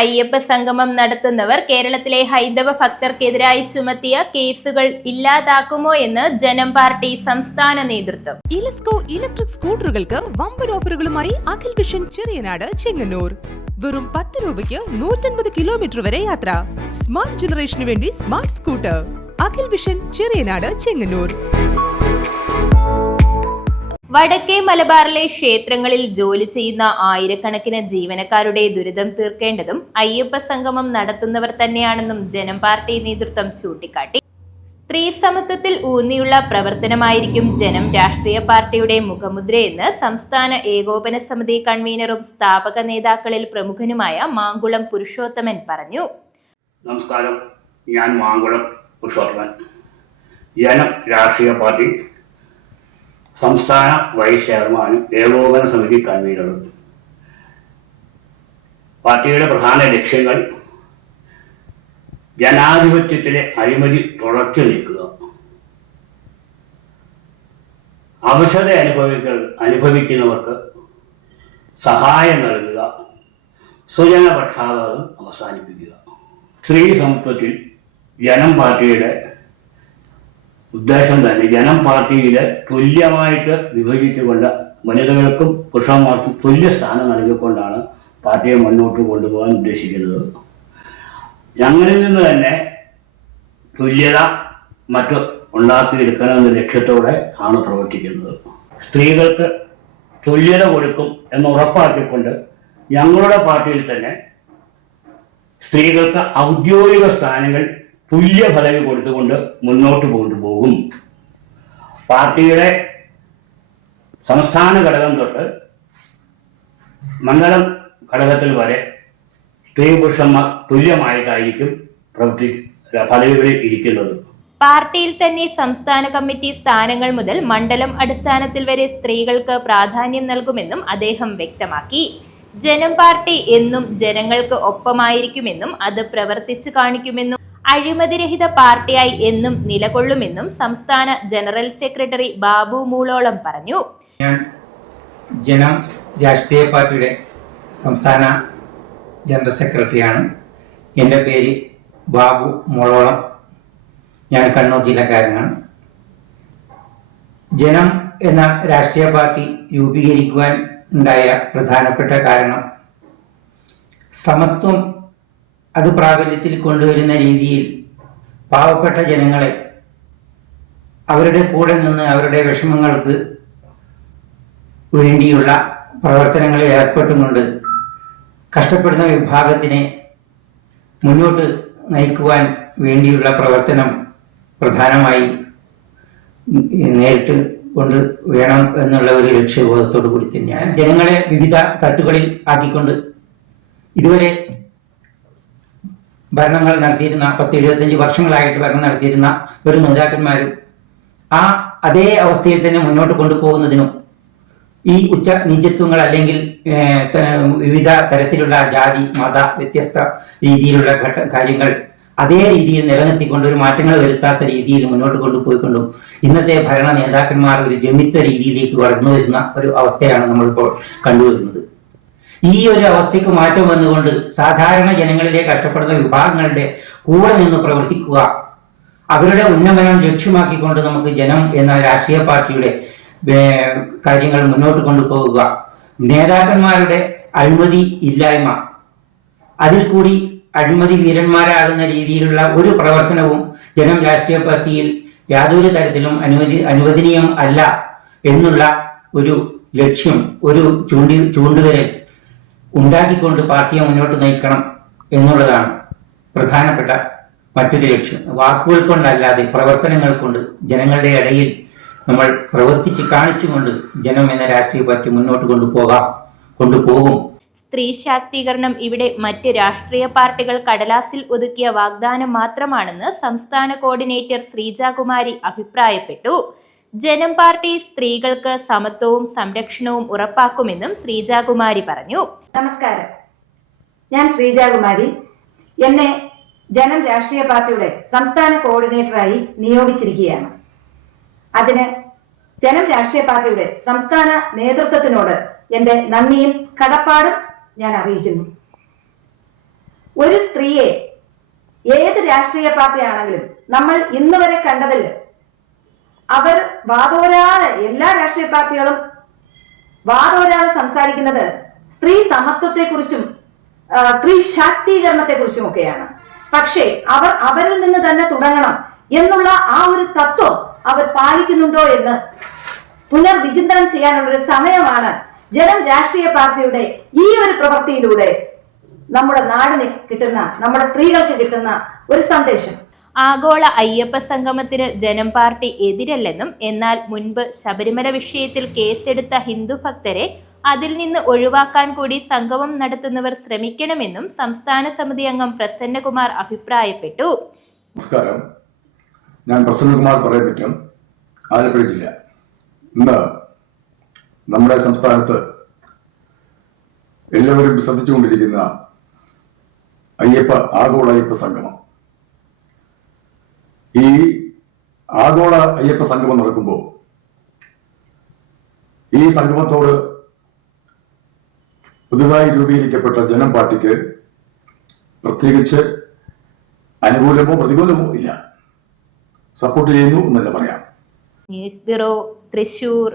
അയ്യപ്പ സംഗമം നടത്തുന്നവർ കേരളത്തിലെ ഹൈന്ദവ ഭക്തർക്കെതിരായി ചുമത്തിയ കേസുകൾ ഇല്ലാതാക്കുമോ എന്ന് ജനം പാർട്ടി സംസ്ഥാന നേതൃത്വം. ഇലസ്കോ ഇലക്ട്രിക് സ്കൂട്ടറുകൾക്ക് വമ്പൻ ഓഫറുകളുമായി അഖിൽ വിഷൻ ചെറിയനാട് ചെങ്ങന്നൂർ. വെറും പത്ത് രൂപയ്ക്ക് നൂറ്റൻപത് കിലോമീറ്റർ വരെ യാത്ര. സ്മാർട്ട് ജനറേഷന് വേണ്ടി smart scooter. Akhil vision Cheriyanad Chengannur. വടക്കേ മലബാറിലെ ക്ഷേത്രങ്ങളിൽ ജോലി ചെയ്യുന്ന ആയിരക്കണക്കിന് ജീവനക്കാരുടെ ദുരിതം തീർക്കേണ്ടതും അയ്യപ്പ സംഗമം നടത്തുന്നവർ തന്നെയാണെന്നും ജനം പാർട്ടി നേതൃത്വം ചൂണ്ടിക്കാട്ടി. സ്ത്രീ സമത്വത്തിൽ ഊന്നിയുള്ള പ്രവർത്തനമായിരിക്കും ജനം രാഷ്ട്രീയ പാർട്ടിയുടെ മുഖമുദ്രയെന്ന് സംസ്ഥാന ഏകോപന സമിതി കൺവീനറും സ്ഥാപക നേതാക്കളിൽ പ്രമുഖനുമായ മാങ്കുളം പുരുഷോത്തമൻ പറഞ്ഞു. നമസ്കാരം. ഞാൻ മാങ്കുളം പുരുഷോത്തമൻ. ജനം രാഷ്ട്രീയ പാർട്ടി സംസ്ഥാന വൈസ് ചെയർമാനും ഏകോപന സമിതി കൺവീനറും. പാർട്ടിയുടെ പ്രധാന ലക്ഷ്യങ്ങൾ ജനാധിപത്യത്തിലെ അഴിമതി തുടച്ചു നീക്കുക. അവശത അനുഭവിക്ക അനുഭവിക്കുന്നവർക്ക് സഹായം നൽകുക. സ്വജനപക്ഷാഘാതം അവസാനിപ്പിക്കുക. സ്ത്രീ സമത്വത്തിൽ ജനം പാർട്ടിയുടെ ഉദ്ദേശം തന്നെ. ജനം പാർട്ടിയിൽ തുല്യമായിട്ട് വിഭജിച്ചുകൊണ്ട് വനിതകൾക്കും പുരുഷന്മാർക്കും തുല്യ സ്ഥാനം നൽകിക്കൊണ്ടാണ് പാർട്ടിയെ മുന്നോട്ട് കൊണ്ടുപോകാൻ ഉദ്ദേശിക്കുന്നത്. ഞങ്ങളിൽ നിന്ന് തന്നെ തുല്യത മറ്റ് ഉണ്ടാക്കിയെടുക്കണമെന്ന ലക്ഷ്യത്തോടെ ആണ് പ്രവർത്തിക്കുന്നത്. സ്ത്രീകൾക്ക് തുല്യത കൊടുക്കും എന്ന് ഉറപ്പാക്കിക്കൊണ്ട് ഞങ്ങളുടെ പാർട്ടിയിൽ തന്നെ സ്ത്രീകൾക്ക് ഔദ്യോഗിക സ്ഥാനങ്ങൾ തുല്യ പദവി കൊടുത്തുകൊണ്ട് മുന്നോട്ട് കൊണ്ടുപോകും പാർട്ടിയുടെ സംസ്ഥാന ഘടകം തൊട്ട് മണ്ഡലം ഘടകത്തിൽ വരെ സ്ത്രീ പുരുഷന്മാർ തുല്യമായിട്ടായിരിക്കും പ്രവർത്തി പദവികളിൽ ഇരിക്കുന്നത്. പാർട്ടിയിൽ തന്നെ സംസ്ഥാന കമ്മിറ്റി സ്ഥാനങ്ങൾ മുതൽ മണ്ഡലം അടിസ്ഥാനത്തിൽ വരെ സ്ത്രീകൾക്ക് പ്രാധാന്യം നൽകുമെന്നും അദ്ദേഹം വ്യക്തമാക്കി. ജനം പാർട്ടി എന്നും ജനങ്ങൾക്ക് ഒപ്പമായിരിക്കുമെന്നും അത് പ്രവർത്തിച്ചു കാണിക്കുമെന്നും അഴിമതിരഹിത പാർട്ടിയായി എന്നും നിലകൊള്ളുമെന്നും സംസ്ഥാന ജനറൽ സെക്രട്ടറി ബാബു മൂളോളം പറഞ്ഞു. ഞാൻ ജനം രാഷ്ട്രീയ പാർട്ടിയുടെ സംസ്ഥാന ജനറൽ സെക്രട്ടറിയാണ്. എന്റെ പേര് ബാബു മൂളോളം. ഞാൻ കണ്ണൂർ ജില്ലക്കാരനാണ്. ജനം എന്ന രാഷ്ട്രീയ പാർട്ടി രൂപീകരിക്കുവാൻ ഉണ്ടായ പ്രധാനപ്പെട്ട കാരണം സമത്വം അത് പ്രാബല്യത്തിൽ കൊണ്ടുവരുന്ന രീതിയിൽ പാവപ്പെട്ട ജനങ്ങളെ അവരുടെ കൂടെ നിന്ന് അവരുടെ വിഷമങ്ങൾക്ക് വേണ്ടിയുള്ള പ്രവർത്തനങ്ങളിൽ ഏർപ്പെട്ടുകൊണ്ട് കഷ്ടപ്പെടുന്ന വിഭാഗത്തിനെ മുന്നോട്ട് നയിക്കുവാൻ വേണ്ടിയുള്ള പ്രവർത്തനം പ്രധാനമായി നേരിട്ട് കൊണ്ട് വേണം എന്നുള്ള ഒരു ലക്ഷ്യബോധത്തോടു കൂടി തന്നെയാണ്. ജനങ്ങളെ വിവിധ തട്ടുകളിൽ ആക്കിക്കൊണ്ട് ഇതുവരെ ഭരണങ്ങൾ നടത്തിയിരുന്ന പത്ത് എഴുപത്തഞ്ച് വർഷങ്ങളായിട്ട് ഭരണം നടത്തിയിരുന്ന ഒരു നേതാക്കന്മാരും ആ അതേ അവസ്ഥയിൽ തന്നെ മുന്നോട്ട് കൊണ്ടുപോകുന്നതിനും ഈ ഉച്ച നീചത്വങ്ങൾ അല്ലെങ്കിൽ വിവിധ തരത്തിലുള്ള ജാതി മത വ്യത്യസ്ത രീതിയിലുള്ള ഘട്ട കാര്യങ്ങൾ അതേ രീതിയിൽ നിലനിർത്തിക്കൊണ്ട് ഒരു മാറ്റങ്ങൾ വരുത്താത്ത രീതിയിൽ മുന്നോട്ട് കൊണ്ടുപോയിക്കൊണ്ടും ഇന്നത്തെ ഭരണ നേതാക്കന്മാർ ഒരു ജമിത്ത രീതിയിലേക്ക് വളർന്നു വരുന്ന ഒരു അവസ്ഥയാണ് നമ്മളിപ്പോൾ കണ്ടുവരുന്നത്. ഈ ഒരു അവസ്ഥയ്ക്ക് മാറ്റം വന്നുകൊണ്ട് സാധാരണ ജനങ്ങളിലെ കഷ്ടപ്പെടുന്ന വിഭാഗങ്ങളുടെ കൂടെ നിന്ന് പ്രവർത്തിക്കുക അവരുടെ ഉന്നമനം ലക്ഷ്യമാക്കിക്കൊണ്ട് നമുക്ക് ജനം എന്ന രാഷ്ട്രീയ പാർട്ടിയുടെ കാര്യങ്ങൾ മുന്നോട്ട് കൊണ്ടുപോകുക നേതാക്കന്മാരുടെ അഴിമതി ഇല്ലായ്മ. അതിൽ കൂടി അഴിമതി വീരന്മാരാകുന്ന രീതിയിലുള്ള ഒരു പ്രവർത്തനവും ജനം രാഷ്ട്രീയ പാർട്ടിയിൽ യാതൊരു തരത്തിലും അനുവദി അനുവദനീയം അല്ല എന്നുള്ള ഒരു ലക്ഷ്യം ഒരു ചൂണ്ടി ചൂണ്ടുവരൽ ഉണ്ടാക്കിക്കൊണ്ട് പാർട്ടിയെ മുന്നോട്ട് നയിക്കണം എന്നുള്ളതാണ് പ്രധാനപ്പെട്ട മറ്റൊരു ലക്ഷ്യം. വാക്കുകൾ കൊണ്ടല്ലാതെ പ്രവർത്തനങ്ങൾ കൊണ്ട് ജനങ്ങളുടെ ഇടയിൽ നമ്മൾ പ്രവർത്തിച്ച് കാണിച്ചുകൊണ്ട് ജനം എന്ന രാഷ്ട്രീയ പാർട്ടി മുന്നോട്ട് കൊണ്ടുപോകാം കൊണ്ടുപോകും. സ്ത്രീ ശാക്തീകരണം ഇവിടെ മറ്റ് രാഷ്ട്രീയ പാർട്ടികൾ കടലാസിൽ ഒതുക്കിയ വാഗ്ദാനം മാത്രമാണെന്ന് സംസ്ഥാന കോർഡിനേറ്റർ ശ്രീജാകുമാരി അഭിപ്രായപ്പെട്ടു. ജനം പാർട്ടി സ്ത്രീകൾക്ക് സമത്വവും സംരക്ഷണവും ഉറപ്പാക്കുമെന്നും ശ്രീജാകുമാരി പറഞ്ഞു. നമസ്കാരം. ഞാൻ ശ്രീജാകുമാരി. എന്നെ ജനം രാഷ്ട്രീയ പാർട്ടിയുടെ സംസ്ഥാന കോർഡിനേറ്ററായി നിയോഗിച്ചിരിക്കുകയാണ്. അതിന് ജനം രാഷ്ട്രീയ പാർട്ടിയുടെ സംസ്ഥാന നേതൃത്വത്തിനോട് എന്റെ നന്ദിയും കടപ്പാടും ഞാൻ അറിയിക്കുന്നു. ഒരു സ്ത്രീയെ ഏത് രാഷ്ട്രീയ പാർട്ടിയാണെങ്കിലും നമ്മൾ ഇന്ന് വരെ കണ്ടതിൽ അവർ വാതോരാതെ എല്ലാ രാഷ്ട്രീയ പാർട്ടികളും വാതോരാതെ സംസാരിക്കുന്നത് സ്ത്രീ സമത്വത്തെക്കുറിച്ചും കുറിച്ചും സ്ത്രീ ശാക്തീകരണത്തെക്കുറിച്ചും ഒക്കെയാണ് പക്ഷേ അവർ അവരിൽ നിന്ന് തന്നെ തുടങ്ങണം എന്നുള്ള ആ ഒരു തത്വം അവർ പാലിക്കുന്നുണ്ടോ എന്ന് പുനർവിചിന്തനം ചെയ്യാനുള്ള ഒരു സമയമാണ് ജനം രാഷ്ട്രീയ പാർട്ടിയുടെ ഈ ഒരു പ്രവൃത്തിയിലൂടെ നമ്മുടെ നാടിന് കിട്ടുന്ന നമ്മുടെ സ്ത്രീകൾക്ക് കിട്ടുന്ന ഒരു സന്ദേശം. ആഗോള അയ്യപ്പ സംഗമത്തിന് ജനം പാർട്ടി എതിരല്ലെന്നും എന്നാൽ മുൻപ് ശബരിമല വിഷയത്തിൽ കേസെടുത്ത ഹിന്ദു ഭക്തരെ അതിൽ നിന്ന് ഒഴിവാക്കാൻ കൂടി സംഗമം നടത്തുന്നവർ ശ്രമിക്കണമെന്നും സംസ്ഥാന സമിതി അംഗം പ്രസന്നകുമാർ അഭിപ്രായപ്പെട്ടു. നമസ്കാരം. ഞാൻ പ്രസന്നകുമാർ പറയപ്പെട്ടും ആലപ്പുഴ ജില്ല. ഇന്ന് നമ്മുടെ സംസ്ഥാനത്ത് എല്ലാവരും ശ്രദ്ധിച്ചുകൊണ്ടിരിക്കുന്ന അയ്യപ്പ ആഗോള അയ്യപ്പ സംഗമം. ഈ ആഗോള അയ്യപ്പ സംഗമം നടക്കുമ്പോൾ ഈ സംഗമത്തോട് പുതുതായി രൂപീകരിക്കപ്പെട്ട ജനം പാർട്ടിക്ക് പ്രത്യേകിച്ച് അനുകൂലമോ പ്രതികൂലമോ ഇല്ല. സപ്പോർട്ട് ചെയ്യുന്നു എന്നല്ല പറയാം. News bureau Thrissur.